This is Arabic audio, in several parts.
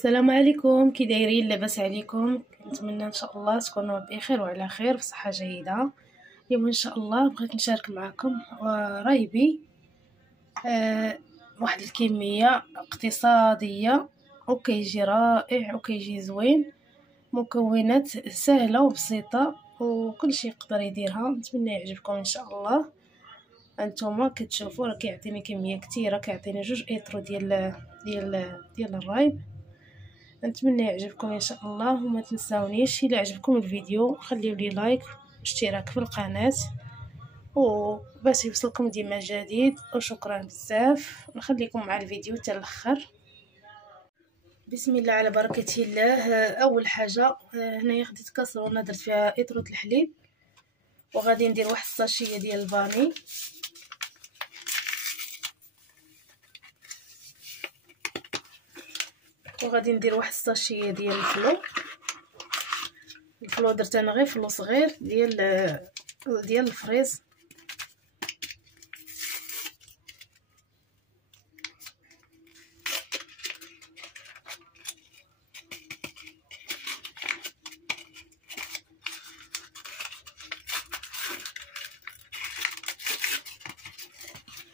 السلام عليكم، كي دايرين؟ لاباس عليكم؟ كنتمنى ان شاء الله تكونوا بخير وعلى خير بصحه جيده. اليوم ان شاء الله بغيت نشارك معكم رايبي واحد الكميه اقتصاديه وكيجي رائع وكيجي زوين، مكونات سهله وبسيطه وكل شيء يقدر يديرها. نتمنى يعجبكم ان شاء الله. انتما كتشوفوا راه كيعطيني كميه كثيره، كيعطيني 2 ايترو ديال الرايب. نتمنى يعجبكم ان شاء الله، وما تنساونيش الا عجبكم الفيديو خليو لي لايك واشتراك في القناه وباش يوصلكم ديما جديد. وشكرا بزاف، نخليكم مع الفيديو حتى الاخر. بسم الله على بركه الله. اول حاجه هنايا خديت كاسرونه درت فيها اطرة الحليب، وغادي ندير واحد الساشيه ديال الفاني، وغادي ندير واحد الساشيه ديال الفلو درت انا غير فلو صغير ديال الفريز.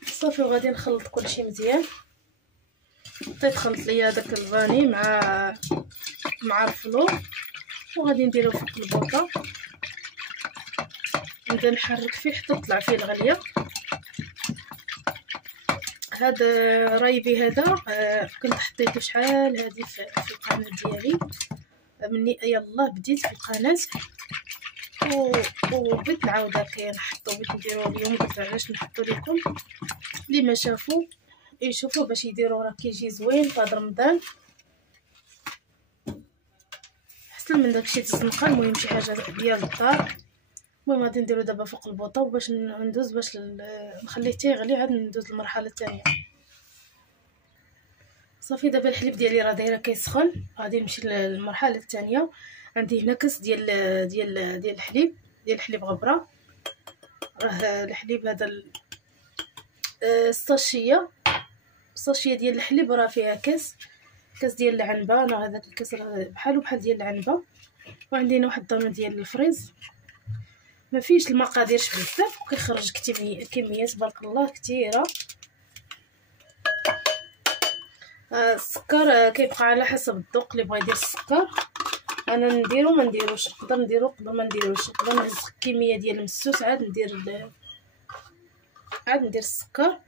صافي وغادي نخلط كلشي مزيان. حطيت خلط ليا داك الفاني مع الفلو، وغادي نديرو فوق البوطه، نبدا نحرك فيه حتى تطلع فيه الغليه. هاد رايبي هذا كنت حطيته شحال هادي في القناه ديالي، مني يلاه بديت في القناه وبغيت نعاود كنحطو، بغيت نديرو اليوم. قلت علاش نحطو لكم اللي ما شافو يشوفوا باش يديروا، راه كيجي زوين في هاد رمضان احسن من داكشي الزنقه. المهم شي حاجه ديال الدار. المهم غادي نديرو دابا فوق البوطه وباش ندوز باش نخليه حتى يغلي، عاد ندوز للمرحله الثانيه. صافي دابا الحليب ديالي راه دايره كيسخن، غادي نمشي للمرحله الثانيه. عندي هنا كاس ديال الحليب غبره. راه الحليب هذا الساشيه ديال الحليب راه فيها كاس ديال العنبه. راه هذاك الكاس بحال ديال العنبه. وعندي هنا واحد الدانون ديال الفريز، ما فيش المقاديرش بزاف وكيخرج كميات تبارك الله كثيره. السكر كيبقى على حسب الذوق اللي بغى يدير السكر. انا نديرو ما نديروش، نقدر نديرو نقدر ما نديروش، نقدر نهز كميه ديال المسوس عاد ندير السكر.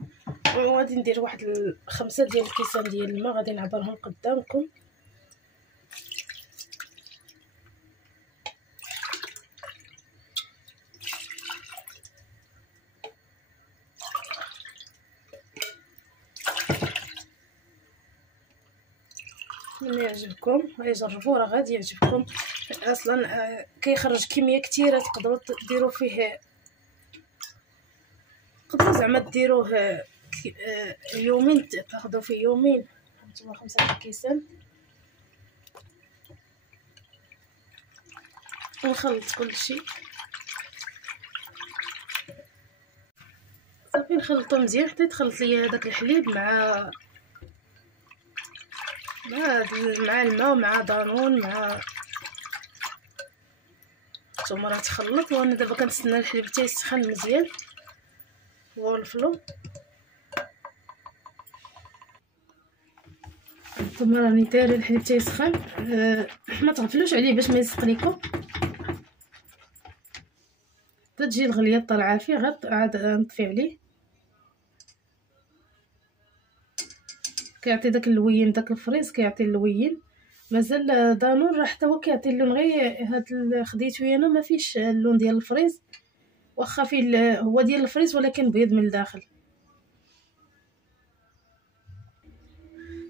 وغادي ندير واحد 5 ديال الكيسان ديال الماء، غادي نعبرهم قدامكم. من يعجبكم جربوه، راه غادي يعجبكم. اصلا كيخرج كميه كثيره، تقدروا ديروا فيه، تقدروا زعما ديروه يومين، تاخذوا فيه يومين. هانتوما 5 كيسان. ونخلط كلشي صافي، نخلطو مزيان حتى يتخلط ليا هذاك الحليب مع الماء مع دانون مع ثم راه تخلط. وانا دابا كنتسنى الحليب حتى يسخن مزيان هو الفلو. ثم راني دايره الحليب حتى يسخن. ما تغفلوش عليه باش ما يلصق ليكم، حتى تجي الغليه طالعه فيه غير عاد نطفي عليه. كيعطي داك اللوين، داك الفريز كيعطي اللوين. مازال دانون راه حتى هو كيعطي اللون، غير هاد خديتو انا ما فيش اللون ديال الفريز، واخا فيه هو ديال الفريز ولكن بيض من الداخل.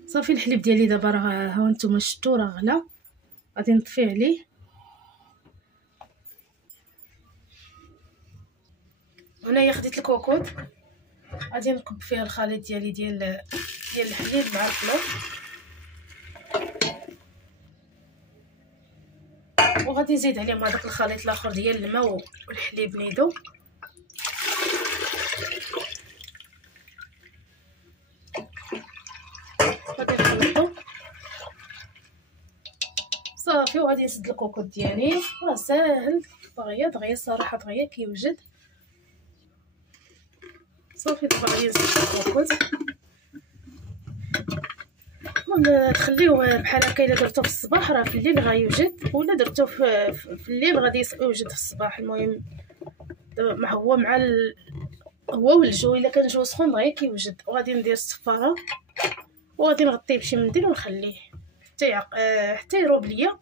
صافي الحليب ديالي دابا راه ها انتم شفتوا راه غلا، غادي نطفي عليه. هنايا خديت الكوكوط، غادي نكب فيها الخليط ديالي ديال الحليب مع الفلو، وغادي نزيد عليهم هذاك الخليط الاخر ديال الماء والحليب نيدو. غادي نخلطو صافي. وغادي نسد الكوكوط ديالي، راه ساهل، دغيا الصراحه دغيا كيوجد. صافي دابا غادي نسد الكوكوط، تخليوه بحال هكا. الا درتو في الصباح راه في الليل غيوجد، ولا درتو في الليل غادي يوجد في الصباح. المهم ما هو مع هو والجو، الا كان الجو سخون دغيا كيوجد. وغادي ندير الصفاره وغادي نغطيه بشي منديل ونخليه حتى يروب ليا،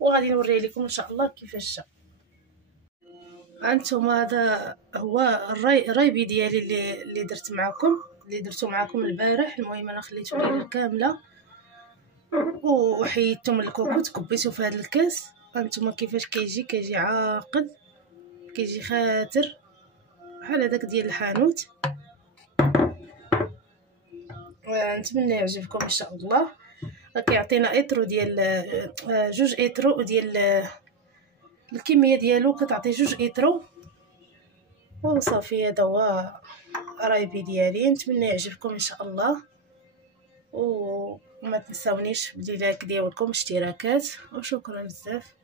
وغادي نوريه لكم ان شاء الله كيفاش جا. هانتوما هذا هو الرايبي ديالي اللي درتو معكم البارح. المهم انا خليته ليله كامله وحيدته من الكوكوط، كبيته في هذا الكاس. هانتوما كيفاش كيجي عاقد، كيجي خاتر بحال هذاك ديال الحانوت. نتمنى يعجبكم ان شاء الله. كيعطينا ايترو ديال 2 ايترو ديال الكميه ديالو، كتعطي 2 ايترو. وصافي هذا هو رايبي ديالي. نتمنى يعجبكم ان شاء الله، وما تنساونيش باللايك ديالكم، اشتراكات، وشكرا بزاف.